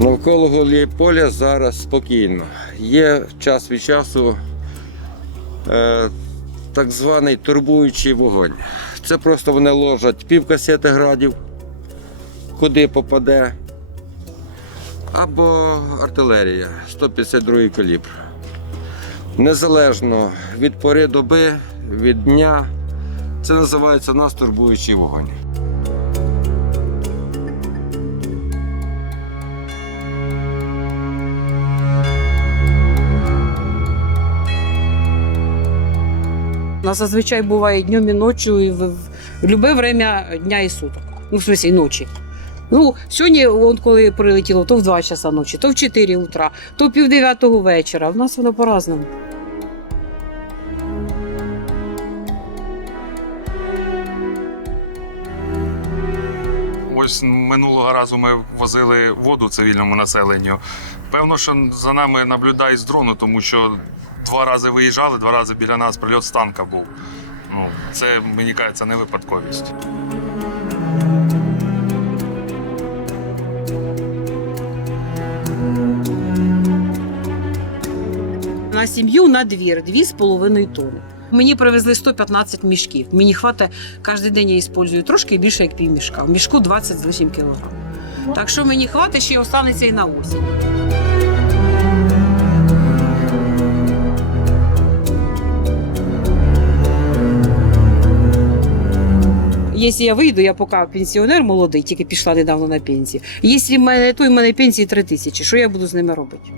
Навколо Гуляйполя зараз спокійно. Є час від часу е, так званий турбуючий вогонь. Це просто вони ложать пів касети градів, куди попаде. Або артилерія 152 калібр. Незалежно від пори доби, від дня, це називається нас турбуючий вогонь. У нас зазвичай буває днем і ночі, і в, в любе время дня і суток. Ну, в смысле, ночі. Ну, сьогодні, от коли прилетіло, то в 2 часа ночі, то в 4 утра, то в пів дев'ятого вечора. В нас воно по-разному. Ось минулого разу ми возили воду цивільному населенню. Певно, що за нами наблюдають з дрону, тому що два рази виїжджали, два рази біля нас прильот з танка був. Ну, це мені кажеться не випадковість. На сім'ю на двір 2,5 тонни. Мені привезли 115 мішків. Мені хватить кожен день я використовую трошки більше як пів мішка. В мішку 28 кг. Так що мені хватить, ще й останеться і на осінь. Якщо я вийду, я поки пенсіонер молодий, тільки пішла недавно на пенсію. Якщо в мене той в мене пенсії три тисячі, що я буду з ними робити?